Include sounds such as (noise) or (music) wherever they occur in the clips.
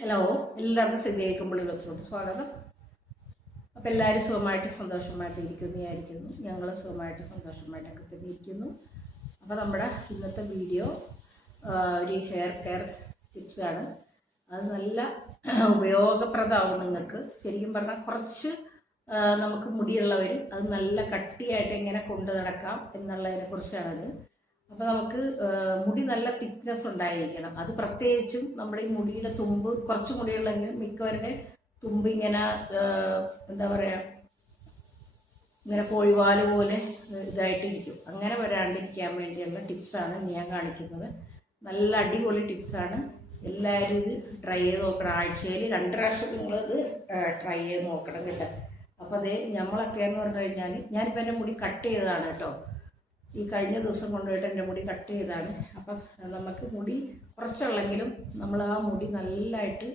Hello എല്ലാവർക്കും സിദ്ധിയേക്കുമ്പോൾ ബസ്സിലോട്ട് സ്വാഗതം. അപ്പോൾ എല്ലാവരും സുഖമായിട്ട് സന്തോഷമായിട്ട് ഇരിക്കുന്നു വിചാരിക്കുന്നു. ഞങ്ങൾ സുഖമായിട്ട് സന്തോഷമായിട്ടൊക്കെ തന്നെ ഇരിക്കുന്നു. അപ്പോൾ നമ്മുടെ ഇന്നത്തെ വീഡിയോ ഒരു ഹെയർ കെയർ ടിപ്സാണ് അത് നല്ല ഉപയോഗപ്രദമാവും നിങ്ങൾക്ക്. ശരിക്കും പറഞ്ഞാൽ കുറച്ച് നമുക്ക് മുടിയുള്ളവരും അത് നല്ല കട്ടിയായിട്ട് എങ്ങനെ കൊണ്ടു നടക്കാം എന്നുള്ളതിനെ കുറിച്ചാണത്. അപ്പോൾ നമുക്ക് മുടി നല്ല തിക്നെസ് ഉണ്ടായിരിക്കണം. അത് പ്രത്യേകിച്ചും നമ്മുടെ ഈ മുടിയുടെ തുമ്പ് കുറച്ച് മുടിയുള്ളെങ്കിലും മിക്കവരുടെ തുമ്പ് ഇങ്ങനെ എന്താ പറയുക ഇങ്ങനെ കോഴിവാൽ പോലെ ഇതായിട്ടിരിക്കും. അങ്ങനെ വരാണ്ടിരിക്കാൻ വേണ്ടിയുള്ള ടിപ്സാണ് ഞാൻ കാണിക്കുന്നത്. നല്ല അടിപൊളി ടിപ്സാണ്. എല്ലാവരും ഇത് ട്രൈ ചെയ്ത് നോക്കണം. ആഴ്ചയിൽ രണ്ട് പ്രാവശ്യം നിങ്ങളിത് ട്രൈ ചെയ്ത് നോക്കണം കേട്ടോ. അപ്പോൾ അതേ നമ്മളൊക്കെ എന്ന് പറഞ്ഞു കഴിഞ്ഞാൽ ഞാനിപ്പോൾ എന്റെ മുടി കട്ട് ചെയ്തതാണ് കേട്ടോ. ഈ കഴിഞ്ഞ ദിവസം കൊണ്ടുപോയിട്ട് എന്റെ മുടി കട്ട് ചെയ്തതാണ് അപ്പം നമുക്ക് മുടി കുറച്ചുള്ളെങ്കിലും നമ്മൾ ആ മുടി നല്ലതായിട്ട്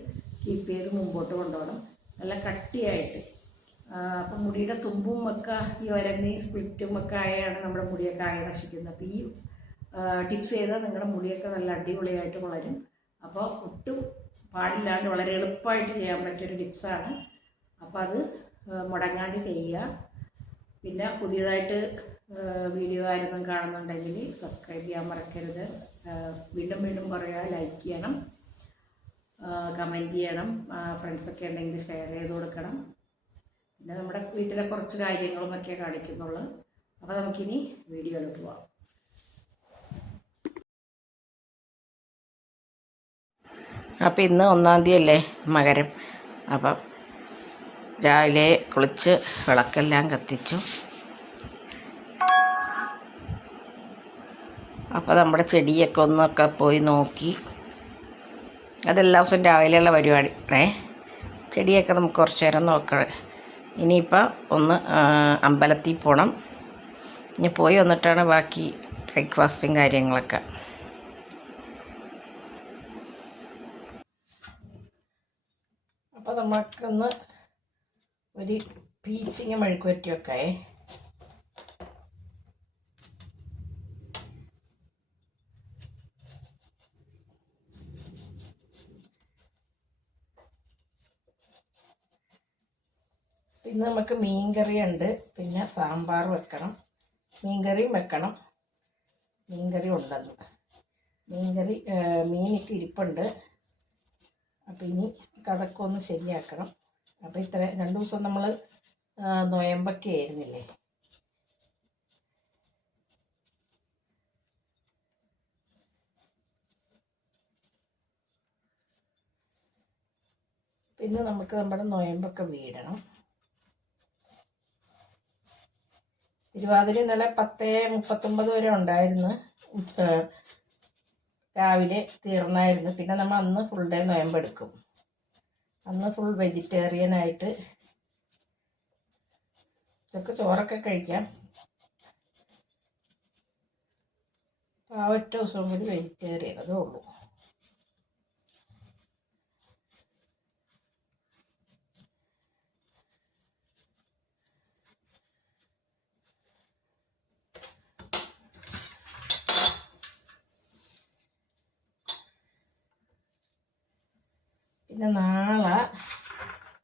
കീപ്പ് ചെയ്ത് മുമ്പോട്ട് കൊണ്ടുപോകണം. നല്ല കട്ടിയായിട്ട്. അപ്പം മുടിയുടെ തുമ്പും ഒക്കെ ഈ ഒരഞ്ഞ് സ്പ്ലിറ്റും ഒക്കെ ആയാണ് നമ്മുടെ മുടിയൊക്കെ ആയി നശിക്കുന്നത്. അപ്പോൾ ഈ ടിപ്സ് ചെയ്താൽ നിങ്ങളുടെ മുടിയൊക്കെ നല്ല അടിപൊളിയായിട്ട് വളരും. അപ്പോൾ ഒട്ടും പാടില്ലാണ്ട് വളരെ എളുപ്പമായിട്ട് ചെയ്യാൻ പറ്റിയൊരു ടിപ്സാണ് അപ്പോൾ അത് മുടങ്ങാണ്ട് ചെയ്യുക. പിന്നെ പുതിയതായിട്ട് വീഡിയോ ആയിരുന്നു കാണുന്നുണ്ടെങ്കിൽ സബ്സ്ക്രൈബ് ചെയ്യാൻ മറക്കരുത്. വീണ്ടും വീണ്ടും പറയുക ലൈക്ക് ചെയ്യണം. കമന്റ് ചെയ്യണം. ഫ്രണ്ട്സൊക്കെ ഉണ്ടെങ്കിൽ ഷെയർ ചെയ്ത് കൊടുക്കണം. പിന്നെ നമ്മുടെ വീട്ടിലെ കുറച്ച് കാര്യങ്ങളുമൊക്കെ കാണിക്കുന്നുള്ളൂ. അപ്പോൾ നമുക്കിനി വീഡിയോയിലോട്ട് പോവാം. അപ്പം ഇന്ന് ഒന്നാം തീയതി അല്ലേ മകരം? അപ്പം രാവിലെ കുളിച്ച് വിളക്കെല്ലാം കത്തിച്ചു. അപ്പോൾ നമ്മുടെ ചെടിയൊക്കെ ഒന്നൊക്കെ പോയി നോക്കി. അതെല്ലാ ദിവസവും രാവിലെയുള്ള പരിപാടി. ഏ? ചെടിയൊക്കെ നമുക്ക് കുറച്ച് നേരം നോക്കണം. ഇനിയിപ്പോൾ ഒന്ന് അമ്പലത്തിൽ പോകണം ഇനി പോയി വന്നിട്ടാണ് ബാക്കി ബ്രേക്ക്ഫാസ്റ്റും കാര്യങ്ങളൊക്കെ. അപ്പോൾ നമുക്കൊന്ന് ഒരു പീച്ചിങ് മെഴുക്ക് പിന്നെ നമുക്ക് മീൻകറി ഉണ്ട് പിന്നെ സാമ്പാർ വെക്കണം. മീൻകറിയും വെക്കണം. മീൻകറി ഉണ്ടെന്ന്. മീൻകറി കറി ഇരിപ്പുണ്ട്. അപ്പം ഇനി അതൊക്കെ ഒന്ന് ശരിയാക്കണം. അപ്പം ഇത്ര രണ്ട് ദിവസം നമ്മൾ നൊയമ്പൊക്കെ ആയിരുന്നില്ലേ? പിന്നെ നമുക്ക് നമ്മുടെ നൊയമ്പൊക്കെ വീടണം. തിരുവാതിര ഇന്നലെ പത്ത് മുപ്പത്തൊമ്പത് വരെ ഉണ്ടായിരുന്നു. രാവിലെ തീർന്നായിരുന്നു. പിന്നെ നമ്മൾ അന്ന് ഫുൾ ഡേ നോയമ്പെടുക്കും. അന്ന് ഫുൾ വെജിറ്റേറിയൻ ആയിട്ട് ഇതൊക്കെ ചോറൊക്കെ കഴിക്കാം. ആ ഒറ്റ ദിവസം കൂടി വെജിറ്റേറിയൻ അതേ ഉള്ളൂ. പിന്നെ നാളെ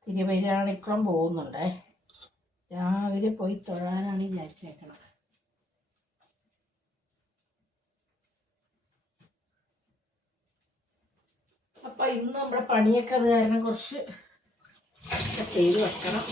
തിരുവൈരാണിക്കുളം പോകുന്നുണ്ടേ. രാവിലെ പോയി തൊഴാനാണ് വിചാരിച്ചേക്കണം അപ്പൊ ഇന്ന് നമ്മുടെ പണിയൊക്കെ അത് കാരണം കുറച്ച് ചെയ്ത് വെക്കണം.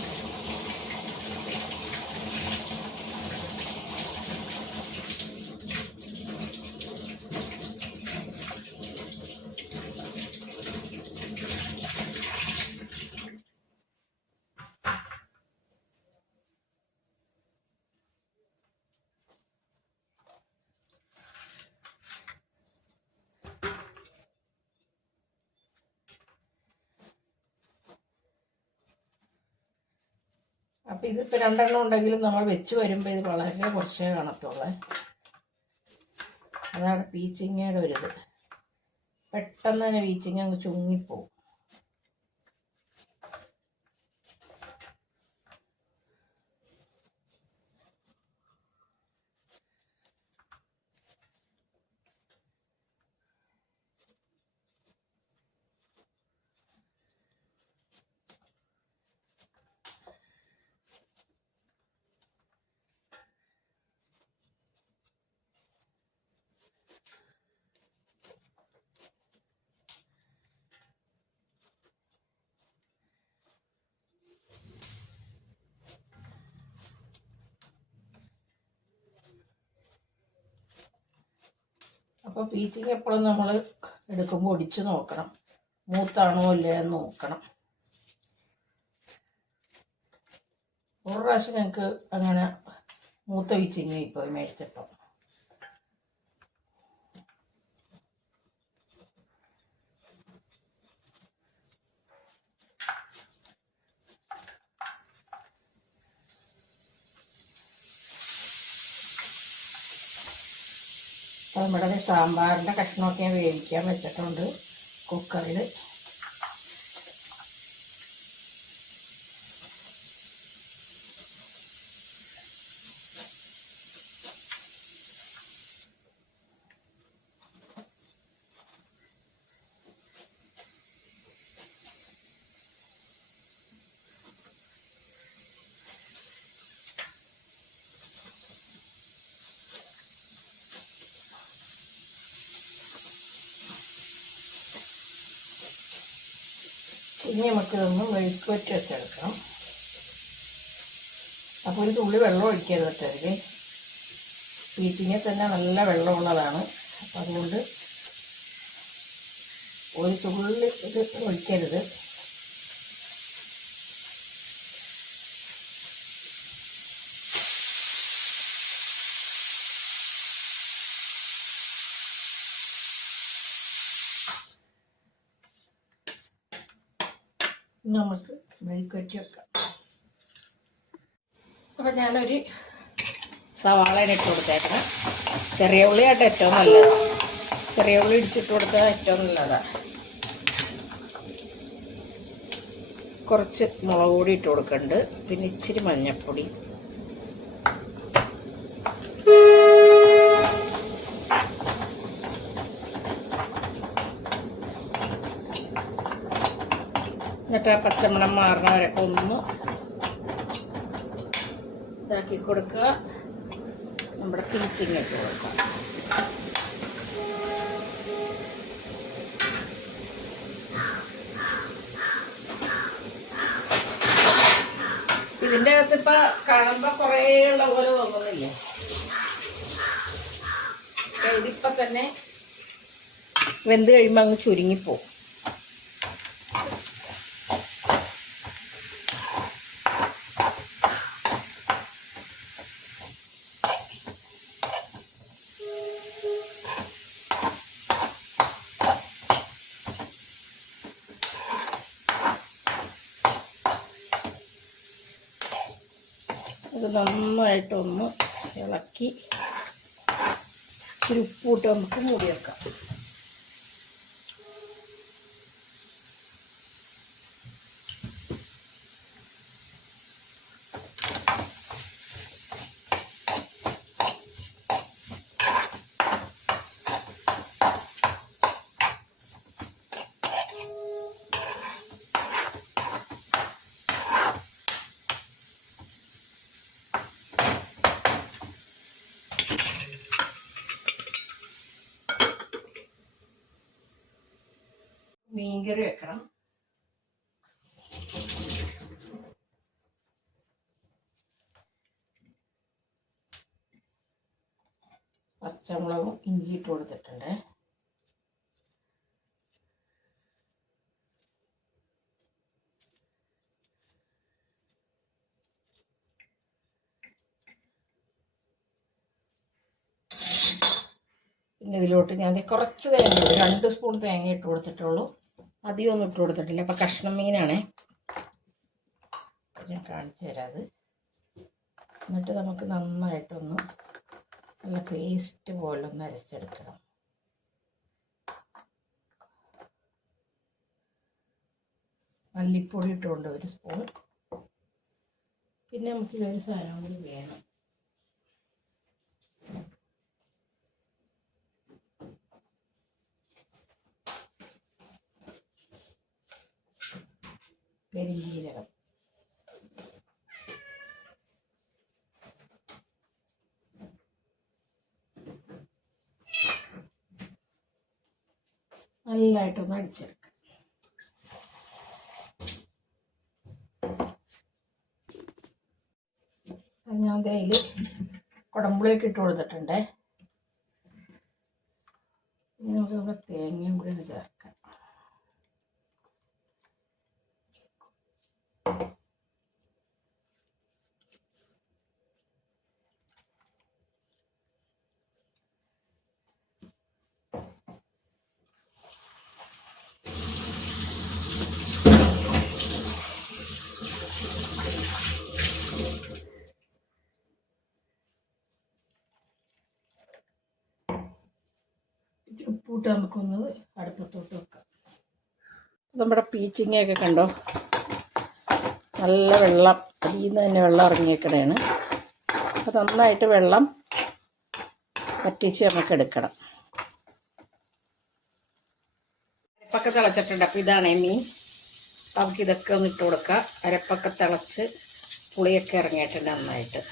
അപ്പൊ ഇതിപ്പോ രണ്ടെണ്ണം ഉണ്ടെങ്കിലും നമ്മൾ വെച്ച് വരുമ്പോൾ ഇത് വളരെ കുറച്ചേ കാണത്തുള്ളേ. അതാണ് പീച്ചിങ്ങയുടെ ഒരിത്. പെട്ടെന്ന് തന്നെ പീച്ചിങ് അങ്ങ് ചുങ്ങിപ്പോവും. അപ്പോൾ പീച്ചിങ് എപ്പോഴും നമ്മൾ എടുക്കുമ്പോൾ ഒടിച്ചു നോക്കണം. മൂത്താണോ ഇല്ലേ എന്ന് നോക്കണം. ഒരു പ്രാവശ്യം ഞങ്ങൾക്ക് അങ്ങനെ മൂത്ത പീച്ചിങ് ഇപ്പോൾ മേടിച്ചപ്പോൾ നമ്മുടെ സാമ്പാറിന്റെ കഷ്ണമൊക്കെ ഞാൻ വേവിക്കാൻ വെച്ചിട്ടുണ്ട്. കുക്കറിൽ. ഇനി നമുക്കിതൊന്ന് വെച്ച് വെച്ചെടുക്കണം. അപ്പോൾ ഒരു തുള്ളി വെള്ളം ഒഴിക്കരുത് കേട്ടോ ഇതിൽ പീച്ചിങ്ങിൽ തന്നെ നല്ല വെള്ളമുള്ളതാണ് അപ്പം അതുകൊണ്ട് ഒരു തുള്ളി ഇത് ഒഴിക്കരുത്. നമുക്ക് മെഴുക്ക് വറ്റി വെക്കാം. അപ്പൊ ഞാനൊരു സവാള ഇട്ട് കൊടുത്തേക്കാം ചെറിയ ഉള്ളിയായിട്ട് ഏറ്റവും നല്ലത്. ചെറിയ ഉള്ളി ഇടിച്ചിട്ട് കൊടുത്താൽ ഏറ്റവും നല്ലതാണ് കുറച്ച് മുളക് പൊടി ഇട്ട് കൊടുക്കുന്നുണ്ട് പിന്നെ ഇച്ചിരി മഞ്ഞൾപ്പൊടി എന്നിട്ട് ആ പച്ചമണം മാറണ വരെ ഒന്ന് ഇതാക്കി കൊടുക്കുക. നമ്മുടെ പിഞ്ചിങ് ഇട്ട് കൊടുക്കുക ഇതിന്റെ അകത്ത് ഇപ്പം കാണുമ്പോൾ കുറേ ഉള്ള പോലെ തോന്നുന്നില്ലേ? ഇതിപ്പം തന്നെ വെന്ത് കഴിയുമ്പോൾ അങ്ങ് ചുരുങ്ങിപ്പോവും ഇത് നന്നായിട്ടൊന്ന് ഇളക്കി. ഇച്ചിരി ഉപ്പിട്ട് നമുക്ക് മൂടി വെക്കാം. മീൻകറി വെക്കണം. പച്ചമുളകും ഇഞ്ചി ഇട്ട് കൊടുത്തിട്ടുണ്ട്. പിന്നെ ഇതിലോട്ട് ഞാൻ കുറച്ച് തേങ്ങ രണ്ട് സ്പൂൺ തേങ്ങ ഇട്ട് കൊടുത്തിട്ടുള്ളൂ. അധികം ഒന്നും ഇട്ട് കൊടുത്തിട്ടില്ല. അപ്പം കഷ്ണം മീനാണേ. ഞാൻ കാണിച്ചു തരാം അത്. എന്നിട്ട് നമുക്ക് നന്നായിട്ടൊന്ന് നല്ല പേസ്റ്റ് പോലെ ഒന്ന് അരച്ചെടുക്കണം. മല്ലിപ്പൊടി ഇട്ടുകൊണ്ട് ഒരു സ്പൂൺ പിന്നെ നമുക്ക് ഒരു സാധനം കൂടി വേണം. പെരിഞ്ജീരകം. നല്ലതായിട്ടൊന്ന് അടിച്ചെടുക്കാം. ഞാൻ തേയിൽ കുടമ്പുളിയൊക്കെ ഇട്ട് കൊടുത്തിട്ടുണ്ടേ. നമുക്ക് തേങ്ങയും കൂടി ചേർക്കാം. ഉപ്പിട്ട് നമുക്കൊന്ന് അടുപ്പത്തോട്ട് വെക്കാം. നമ്മുടെ പീച്ചിങ്ങയൊക്കെ കണ്ടോ? നല്ല വെള്ളം. അതിൽ തന്നെ വെള്ളം ഇറങ്ങിയേക്കണേണ്. അപ്പോൾ നന്നായിട്ട് വെള്ളം വറ്റിച്ച് നമുക്ക് എടുക്കണം. അരപ്പൊക്കെ തിളച്ചിട്ടുണ്ട്. അപ്പോൾ ഇതാണ് മീൻ. നമുക്ക് ഇതൊക്കെ ഒന്ന് ഇട്ട് കൊടുക്കാം. അരപ്പൊക്കെ തിളച്ച് പുളിയൊക്കെ ഇറങ്ങിയിട്ടുണ്ട് നന്നായിട്ട്.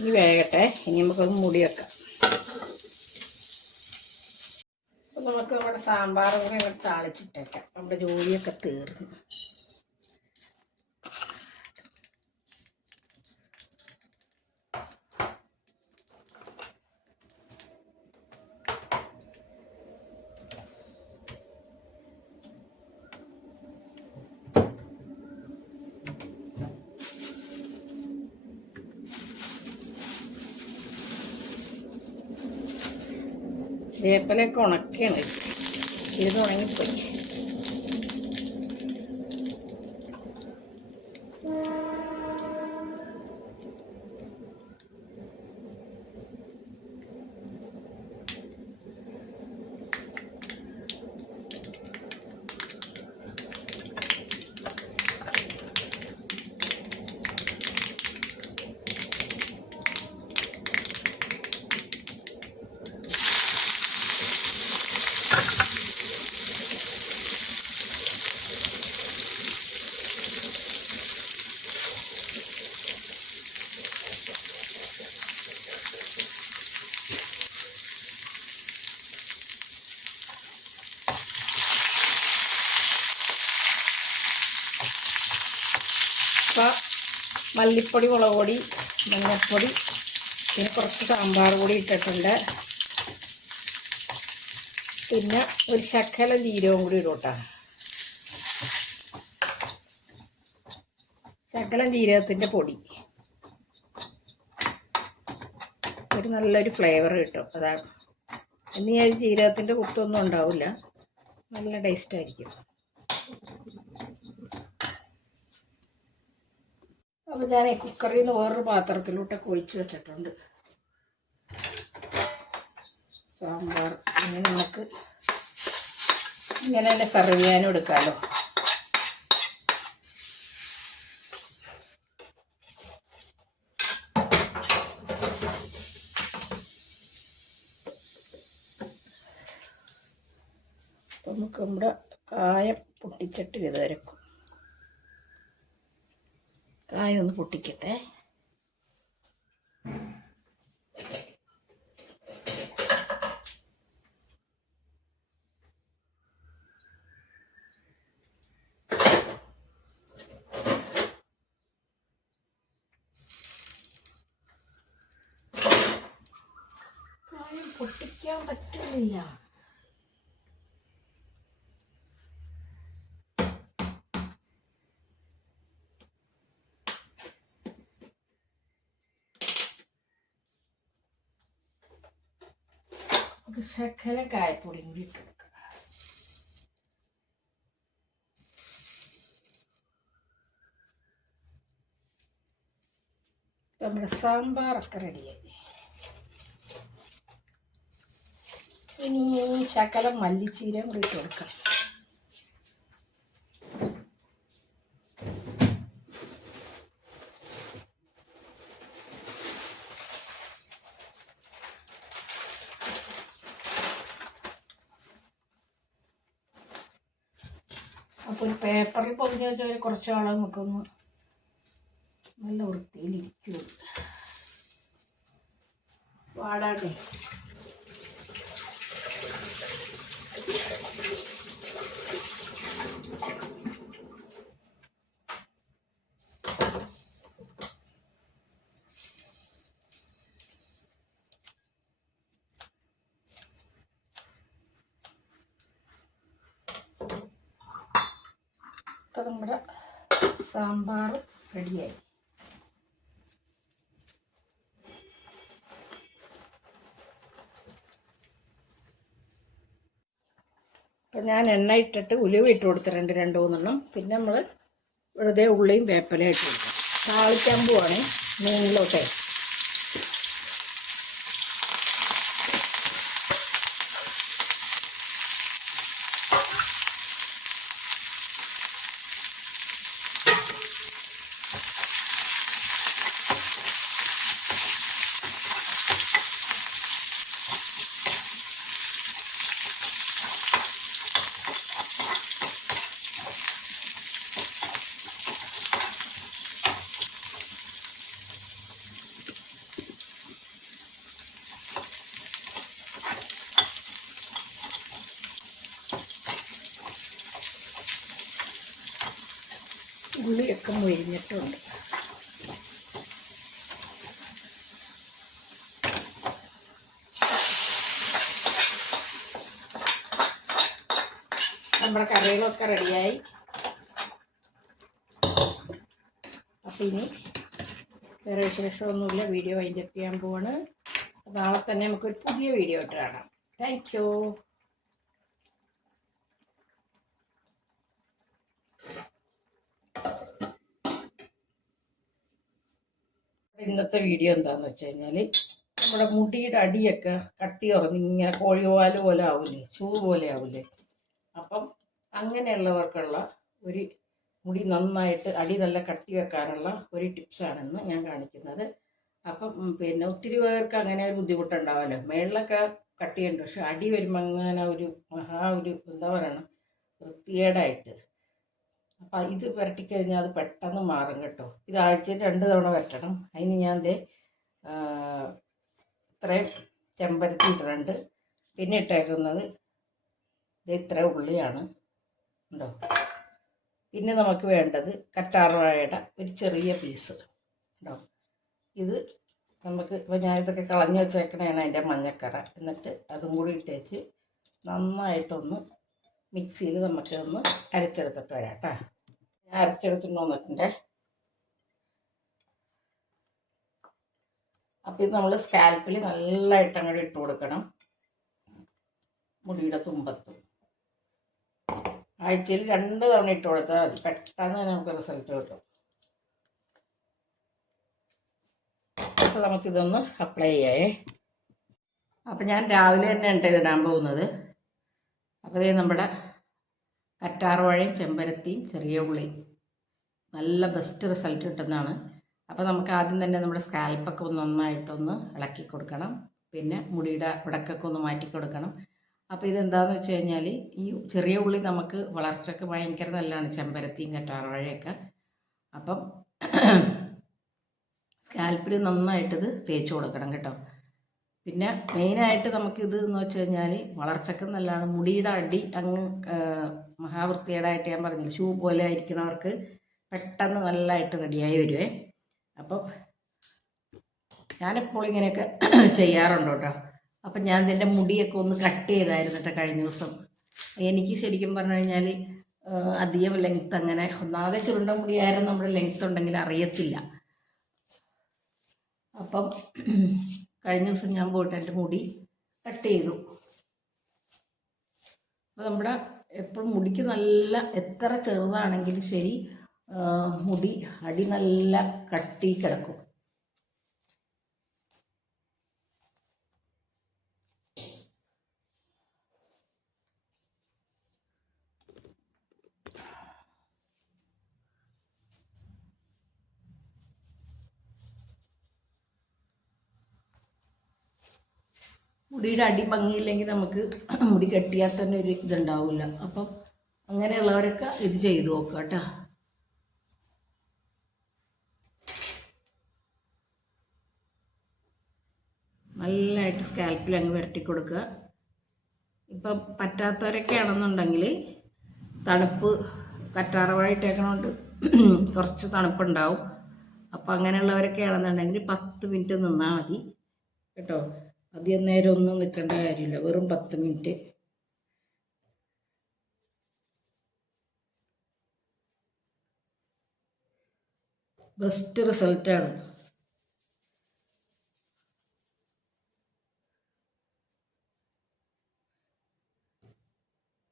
ഇനി വേകട്ടെ ഇനി നമുക്കൊന്ന് മൂടി വെക്കാം. നമുക്ക് നമ്മുടെ സാമ്പാർ കൂടെ ഇങ്ങോട്ട് താളിച്ചിട്ടേക്കാം. നമ്മുടെ ജോലിയൊക്കെ തീർന്നു. വേപ്പിലൊക്കെ ഉണക്കിയാണ്. ചെയ്ത് ഉണങ്ങിപ്പോയി. മല്ലിപ്പൊടി മുളക് പൊടി മഞ്ഞൾപ്പൊടി പിന്നെ കുറച്ച് സാമ്പാർ പൊടി ഇട്ടിട്ടുണ്ട്. പിന്നെ ഒരു ശക്കല ജീരകവും കൂടി ഇടും ശകലം ജീരകത്തിന്റെ പൊടി. ഒരു നല്ലൊരു ഫ്ലേവർ കിട്ടും അതാണ്. ഇനി ജീരകത്തിന്റെ കുത്തൊന്നും ഉണ്ടാവില്ല. നല്ല ടേസ്റ്റ് ആയിരിക്കും അപ്പോൾ ഞാൻ കുക്കറിൽ നിന്ന് വേറൊരു പാത്രത്തിലോട്ടൊക്കെ ഒഴിച്ചു വെച്ചിട്ടുണ്ട്. സാമ്പാർ. ഇങ്ങനെ നമുക്ക് ഇങ്ങനെ തന്നെ സെർവ് ചെയ്യാനും എടുക്കാമല്ലോ നമുക്ക് നമ്മുടെ കായ പൊട്ടിച്ചിട്ട് ഇത് കായ ഒന്ന് പൊട്ടിക്കട്ടെ കായം പൊട്ടിക്കാൻ പറ്റുന്നില്ല നമുക്ക് ശർക്കര കായപ്പൊടിയും കൂടി ഇട്ട് കൊടുക്കാം നമ്മുടെ സാമ്പാറൊക്കെ റെഡിയായി. ഇനി ശകലം മല്ലിച്ചീരയും കൂടി ഇട്ട് കൊടുക്കാം അപ്പോൾ ഒരു പേപ്പറിൽ പൊതിഞ്ഞ് വെച്ചാൽ കുറച്ച് ആളെ നമുക്കൊന്ന് നല്ല വൃത്തിയിലിരിക്കും വാടാണ്ടേ ഇപ്പം നമ്മുടെ സാമ്പാർ റെഡിയായി. അപ്പം ഞാൻ എണ്ണ ഇട്ടിട്ട് ഉലുവ ഇട്ട് കൊടുത്തിട്ടുണ്ട് രണ്ട് മൂന്നെണ്ണം പിന്നെ നമ്മൾ വെറുതെ ഉള്ളിയും വേപ്പലയും ഇട്ട് കൊടുക്കും. താളിക്കാൻ പോവാണ് മീനിലോട്ടെ നമ്മുടെ കറികളൊക്കെ റെഡിയായി. അപ്പം ഇനി വേറെ വിശേഷമൊന്നുമില്ല. വീഡിയോ വൈൻഡപ്പ് ചെയ്യാൻ പോവാണ്. നാളെ തന്നെ നമുക്കൊരു പുതിയ വീഡിയോ ഇട്ട് കാണാം. താങ്ക് ഇന്നത്തെ വീഡിയോ എന്താന്ന് വെച്ച് കഴിഞ്ഞാൽ നമ്മുടെ മുടിയുടെ അടിയൊക്കെ കട്ടി ഉറഞ്ഞ് ഇങ്ങനെ കോഴിവാൽ പോലെ ആവില്ലേ ഷൂ പോലെ ആവില്ലേ അപ്പം അങ്ങനെയുള്ളവർക്കുള്ള ഒരു മുടി നന്നായിട്ട് അടി നല്ല കട്ടി വെക്കാനുള്ള ഒരു ടിപ്സാണെന്ന് ഞാൻ കാണിക്കുന്നത്. അപ്പം പിന്നെ ഒത്തിരി പേർക്ക് അങ്ങനെ ഒരു ബുദ്ധിമുട്ടുണ്ടാവുമല്ലോ മേളിലൊക്കെ കട്ടിയുണ്ട്. പക്ഷെ അടി വരുമ്പോൾ അങ്ങനെ ഒരു മഹാ ഒരു എന്താ പറയണം? വൃത്തികേടായിട്ട്. അപ്പം ഇത് പുരട്ടിക്കഴിഞ്ഞാൽ അത് പെട്ടെന്ന് മാറും കേട്ടോ. ഇത് ആഴ്ചയിൽ രണ്ട് തവണ വരട്ടണം അതിന് ഞാൻ ദേ ഇത്രയും ചെമ്പരത്തി ഇട്ടിട്ടുണ്ട്. പിന്നെ ഇട്ടേക്കുന്നത് ഇത് ഇത്ര ഉള്ളിയാണ്. ഉണ്ടോ? പിന്നെ നമുക്ക് വേണ്ടത് കറ്റാർവാഴയുടെ ഒരു ചെറിയ പീസ് ഉണ്ടോ? ഇത് നമുക്ക് ഇപ്പോൾ ഞാൻ ഇതൊക്കെ കളഞ്ഞു അതിന്റെ മഞ്ഞക്കറ. എന്നിട്ട് അതും കൂടി ഇട്ടേച്ച് നന്നായിട്ടൊന്ന് മിക്സിയിൽ നമുക്ക് ഒന്ന് അരച്ചെടുത്തിട്ട് വരാം കേട്ടോ ഞാൻ അരച്ചെടുത്തിട്ട് വന്നിട്ടുണ്ട്. അപ്പം ഇത് നമ്മൾ സ്കാൽപ്പിൽ നല്ലതായിട്ട് അങ്ങോട്ട് ഇട്ട് കൊടുക്കണം. മുടിയുടെ തുമ്പത്തും. ആഴ്ചയിൽ രണ്ട് തവണ ഇട്ട് കൊടുത്താൽ മതി. പെട്ടെന്ന് തന്നെ നമുക്ക് റിസൾട്ട് കിട്ടും. അപ്പോൾ നമുക്കിതൊന്ന് അപ്ലൈ ചെയ്യേ. അപ്പം ഞാൻ രാവിലെ തന്നെയാണ് കേട്ടോ ഇടാൻ പോകുന്നത്. അപ്പോൾ ഇത് നമ്മുടെ കറ്റാർവാഴയും ചെമ്പരത്തിയും ചെറിയ ഉള്ളിയും. നല്ല ബെസ്റ്റ് റിസൾട്ട് കിട്ടുന്നതാണ്. അപ്പോൾ നമുക്ക് ആദ്യം തന്നെ നമ്മുടെ സ്കാൽപ്പൊക്കെ ഒന്ന് നന്നായിട്ടൊന്ന് ഇളക്കി കൊടുക്കണം. പിന്നെ മുടിയുടെ ഉടക്കൊക്കെ ഒന്ന് മാറ്റി കൊടുക്കണം. അപ്പോൾ ഇതെന്താണെന്ന് വെച്ച് കഴിഞ്ഞാൽ ഈ ചെറിയ ഉള്ളി നമുക്ക് വളർച്ചയ്ക്ക് ഭയങ്കര നല്ലതാണ്. ചെമ്പരത്തിയും കറ്റാർവാഴയൊക്കെ. അപ്പം സ്കാൽപ്പിൽ നന്നായിട്ടിത് തേച്ച് കൊടുക്കണം കേട്ടോ. പിന്നെ മെയിനായിട്ട് നമുക്കിത് എന്ന് വെച്ച് കഴിഞ്ഞാൽ വളർച്ചയ്ക്ക് നല്ലതാണ്. മുടിയുടെ അടി അങ്ങ് മഹാവൃത്തിയേടായിട്ട് ഞാൻ പറഞ്ഞില്ല ഷൂ പോലെ ആയിരിക്കണവർക്ക് പെട്ടെന്ന് നല്ലതായിട്ട് റെഡിയായി വരുവേ. അപ്പം ഞാനിപ്പോൾ ഇങ്ങനെയൊക്കെ ചെയ്യാറുണ്ട് കേട്ടോ. അപ്പം ഞാൻ ഇതിന്റെ മുടിയൊക്കെ ഒന്ന് കട്ട് ചെയ്തായിരുന്നു കേട്ടോ കഴിഞ്ഞ ദിവസം. എനിക്ക് ശരിക്കും പറഞ്ഞു കഴിഞ്ഞാൽ അധികം ലെങ്ത്ത് അങ്ങനെ ഒന്നാകെ ചുരുണ്ട മുടിയായിരുന്നു നമ്മുടെ ലെങ്ത്ത് ഉണ്ടെങ്കിൽ അറിയത്തില്ല. അപ്പം കഴിഞ്ഞ ദിവസം ഞാൻ പോയിട്ട് എന്റെ മുടി കട്ട് ചെയ്തു. അപ്പോൾ നമ്മുടെ എപ്പോഴും മുടിക്ക് നല്ല എത്ര ചെറുതാണെങ്കിലും ശരി മുടി അടി നല്ല കട്ടി കിടക്കും. മുടിയുടെ അടി ഭംഗിയില്ലെങ്കിൽ നമുക്ക് മുടി കെട്ടിയാൽ തന്നെ ഒരു ഇതുണ്ടാവില്ല. അപ്പം അങ്ങനെയുള്ളവരൊക്കെ ഇത് ചെയ്തു നോക്കുക കേട്ടോ. നല്ലതായിട്ട് സ്കാൽപ്പിൽ അങ്ങ് വരട്ടി കൊടുക്കുക. ഇപ്പം പറ്റാത്തവരൊക്കെ ആണെന്നുണ്ടെങ്കിൽ തണുപ്പ് കറ്റാറവായിട്ടേക്കണോണ്ട് (clears throat) കുറച്ച് തണുപ്പുണ്ടാവും. അപ്പം അങ്ങനെയുള്ളവരൊക്കെ ആണെന്നുണ്ടെങ്കിൽ പത്ത് മിനിറ്റ് നിന്നാൽ മതി. കേട്ടോ. അധികം നേരം ഒന്നും നിൽക്കേണ്ട കാര്യമില്ല. വെറും പത്ത് മിനിറ്റ്. ബെസ്റ്റ് റിസൾട്ടാണ്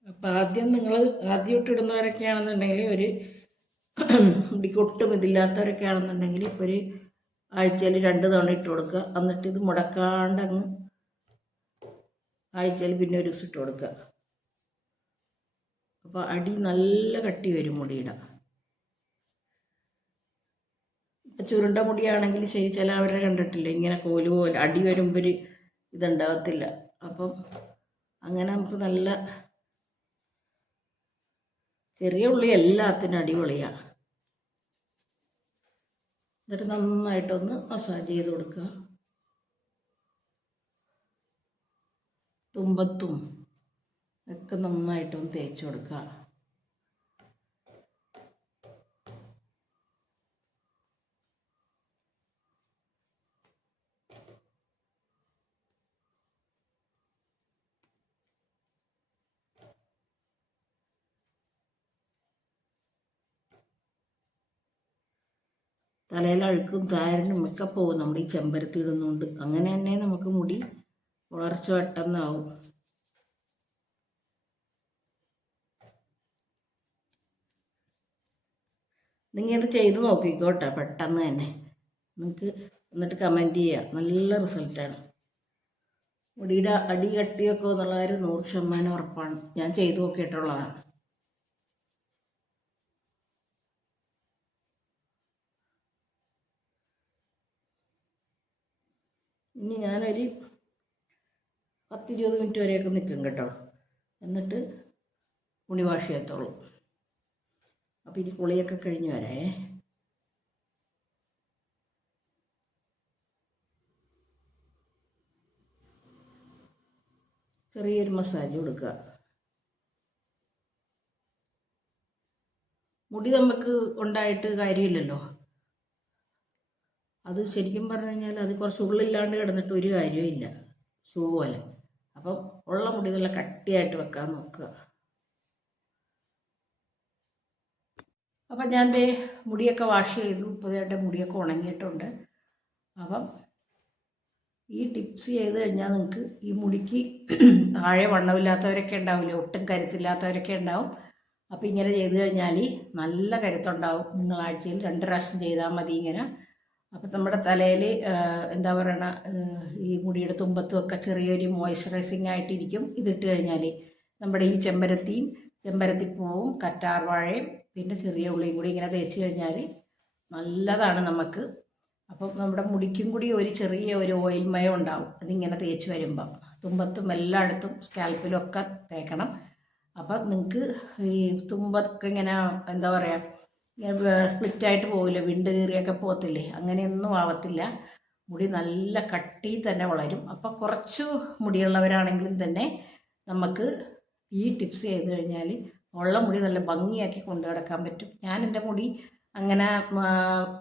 അപ്പം ആദ്യം നിങ്ങൾ ആദ്യമായിട്ട് ഇടുന്നവരൊക്കെ ആണെന്നുണ്ടെങ്കിൽ ഒരു (clears throat) ഇടിക്കൊട്ടും ഇതില്ലാത്തവരൊക്കെ ആണെന്നുണ്ടെങ്കിൽ ഒരു ആഴ്ചയിൽ രണ്ട് തവണ ഇട്ട് കൊടുക്കുക. എന്നിട്ട് ഇത് മുടക്കാണ്ട് അങ്ങ് ആഴ്ചയിൽ പിന്നെ ഒരു ദിവസം ഇട്ട് കൊടുക്കുക. അപ്പോൾ അടി നല്ല കട്ടി വരും മുടിയുടെ. ഇപ്പം ചുരുണ്ട മുടിയാണെങ്കിൽ ശരി ചില അവരെ കണ്ടിട്ടില്ല? ഇങ്ങനെ കോൽ പോലെ അടി വരുമ്പോൾ ഒരു ഇതുണ്ടാകത്തില്ല അപ്പം അങ്ങനെ നമുക്ക് നല്ല ചെറിയ ഉള്ളി എല്ലാത്തിനും അടിപൊളിയാണ് എന്നിട്ട് നന്നായിട്ടൊന്ന് മസാജ് ചെയ്ത് കൊടുക്കുക. തുമ്പത്തും ഒക്കെ നന്നായിട്ടൊന്ന് തേച്ച് കൊടുക്കുക. തലയിൽ അഴുക്കും താരനും ഒക്കെ പോകും. നമ്മൾ ഈ ചെമ്പരത്തി ഇടുന്നുണ്ട്. അങ്ങനെ തന്നെ നമുക്ക് മുടി വളർച്ച പെട്ടെന്നാവും. നിങ്ങൾ ഇത് ചെയ്ത് നോക്കിക്കോട്ടെ പെട്ടെന്ന് തന്നെ. നിങ്ങൾക്ക് എന്നിട്ട് കമന്റ് ചെയ്യാം. നല്ല റിസൾട്ടാണ് മുടിയുടെ അടി കട്ടിയൊക്കെ എന്നുള്ളവർ നൂറ് ശതമാനം ഉറപ്പാണ്. ഞാൻ ചെയ്തു നോക്കിയിട്ടുള്ളതാണ്. ഇനി ഞാനൊരു പത്തിരുപത് മിനിറ്റ് വരെയൊക്കെ നിൽക്കും കേട്ടോ. എന്നിട്ട് ഉണി വാഷ് ചെയ്യത്തുള്ളൂ അപ്പോൾ ഇനി കുളിയൊക്കെ കഴിഞ്ഞു വരേ. ചെറിയൊരു മസാജ് കൊടുക്കുക. മുടി നമുക്ക് ഉണ്ടായിട്ട് കാര്യമില്ലല്ലോ. അത് ശരിക്കും പറഞ്ഞു കഴിഞ്ഞാൽ അത് കുറച്ച് ഉള്ളില്ലാണ്ട് കിടന്നിട്ട് ഒരു കാര്യവും ഷൂ പോലെ. അപ്പം ഉള്ള മുടി നല്ല കട്ടിയായിട്ട് വെക്കാൻ നോക്കുക. അപ്പം ഞാൻ ദേ മുടിയൊക്കെ വാഷ് ചെയ്തു. പുതിയായിട്ട് മുടിയൊക്കെ ഉണങ്ങിയിട്ടുണ്ട്. അപ്പം ഈ ടിപ്സ് ചെയ്ത് കഴിഞ്ഞാൽ നിങ്ങൾക്ക് ഈ മുടിക്ക് താഴെ വണ്ണമില്ലാത്തവരൊക്കെ ഉണ്ടാവില്ലേ? ഒട്ടും കരുത്തില്ലാത്തവരൊക്കെ ഉണ്ടാവും. അപ്പോൾ ഇങ്ങനെ ചെയ്ത് കഴിഞ്ഞാൽ നല്ല കരുത്തുണ്ടാവും. നിങ്ങൾ ആഴ്ചയിൽ രണ്ട് പ്രാവശ്യം ചെയ്താൽ മതി ഇങ്ങനെ. അപ്പം നമ്മുടെ തലയിൽ എന്താ പറയണ ഈ മുടിയുടെ തുമ്പത്തും ഒക്കെ ചെറിയൊരു മോയ്സ്ചറൈസിങ് ആയിട്ടിരിക്കും. ഇതിട്ട് കഴിഞ്ഞാൽ നമ്മുടെ ഈ ചെമ്പരത്തിയും ചെമ്പരത്തിപ്പൂവും കറ്റാർവാഴയും പിന്നെ ചെറിയ ഉള്ളിയും കൂടി ഇങ്ങനെ തേച്ച് കഴിഞ്ഞാൽ നല്ലതാണ് നമുക്ക്. അപ്പം നമ്മുടെ മുടിക്കും കൂടി ഒരു ചെറിയ ഒരു ഓയിൽ മയം ഉണ്ടാവും. അതിങ്ങനെ തേച്ച് വരുമ്പം. തുമ്പത്തും എല്ലായിടത്തും സ്കാൽപ്പിലും ഒക്കെ തേക്കണം. അപ്പം നിങ്ങൾക്ക് ഈ തുമ്പൊക്കെ ഇങ്ങനെ എന്താ പറയുക സ്പ്ലിറ്റായിട്ട് പോകില്ല വിണ്ട് കീറിയൊക്കെ പോകത്തില്ലേ അങ്ങനെയൊന്നും ആവത്തില്ല. മുടി നല്ല കട്ടി തന്നെ വളരും. അപ്പോൾ കുറച്ച് മുടിയുള്ളവരാണെങ്കിലും തന്നെ നമുക്ക് ഈ ടിപ്സ് ചെയ്ത് കഴിഞ്ഞാൽ ഉള്ള മുടി നല്ല ഭംഗിയാക്കി കൊണ്ടു കിടക്കാൻ പറ്റും. ഞാൻ എന്റെ മുടി അങ്ങനെ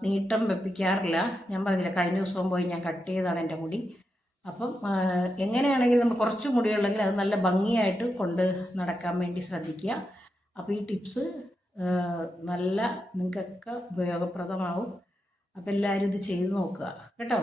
നീട്ടം വെപ്പിക്കാറില്ല. ഞാൻ പറഞ്ഞില്ല കഴിഞ്ഞ ദിവസം പോയി ഞാൻ കട്ട് ചെയ്താണ് എന്റെ മുടി. അപ്പം എങ്ങനെയാണെങ്കിലും നമ്മൾ കുറച്ച് മുടിയുള്ളെങ്കിൽ അത് നല്ല ഭംഗിയായിട്ട് കൊണ്ട് നടക്കാൻ വേണ്ടി ശ്രദ്ധിക്കുക. അപ്പോൾ ഈ ടിപ്സ് നല്ല നിങ്ങൾക്കൊക്കെ ഉപയോഗപ്രദമാവും. അപ്പോൾ എല്ലാവരും ഇത് ചെയ്ത് നോക്കുക. കേട്ടോ?